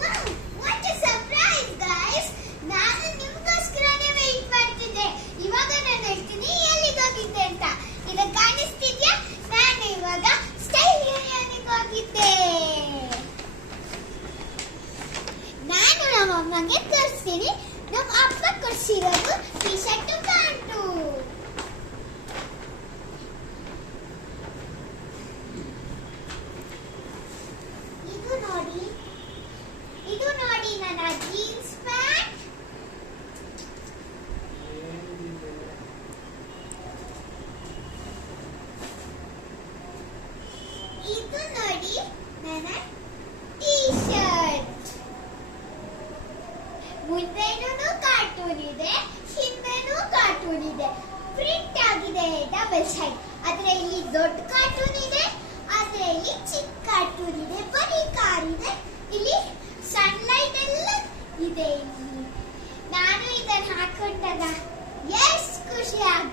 Wow, what a surprise, guys! ನಾನು ನಿಮಗೋಸ್ಕರನೇ wait ಮಾಡ್ತಿದ್ದೆ. ಇವಾಗ ನಾನು ಹೇಳ್ತೀನಿ ಎಲ್ಲಿಗೆ ಹೋಗಿದ್ದೆ ಅಂತ. ಈಗ ಕಾಣಿಸ್ತಿದ್ಯಾ? ನಾನು ಇವಾಗ ಸ್ಟೈಲ್ ಯೂನಿಯನ್ಗೆ ಹೋಗಿದ್ದೆ. ನಾನು ನಮ್ಮ ಅಮ್ಮಗೆ ತೋರಿಸ್ತೀನಿ. ನಮ್ಮ ಅಪ್ಪ ಕೊಡ್ಸಿರೋದು ಟಿ ಶರ್ಟ್ ಪ್ಯಾಂಟು. ಇದು ನೋಡಿ ನನ್ನ ಜೀನ್ಸ್ ಪ್ಯಾಂಟ್. ಇದು ನೋಡಿ ನನ್ನ ಟಿ ಶರ್ಟ್. ಮುಂದೆನೂ ಕಾರ್ಟೂನ್ ಇದೆ, ಹಿಂದೆನೂ ಕಾರ್ಟೂನ್ ಇದೆ. ಪ್ರಿಂಟ್ ಆಗಿದೆ ಡಬಲ್ ಸೈಡ್. ಆದ್ರೆ ಇಲ್ಲಿ ದೊಡ್ಡ ಕಾರ್ಟೂನ್ ಇದೆ, ಆದ್ರೆ ಇಲ್ಲಿ ಚಿಕ್ಕ ಕಾರ್ಟೂನ್ ಇದೆ. ಬರೀ ಕಾರ್ ಇದೆ. ಇಲ್ಲಿ ಸನ್ಲೈಟ್ ಎಲ್ಲ ಇದೆ. ಇಲ್ಲಿ ನಾನು ಇದನ್ನ ಹಾಕೊಂಡಾಗ ಎಷ್ಟು ಖುಷಿ ಆಗುತ್ತೆ.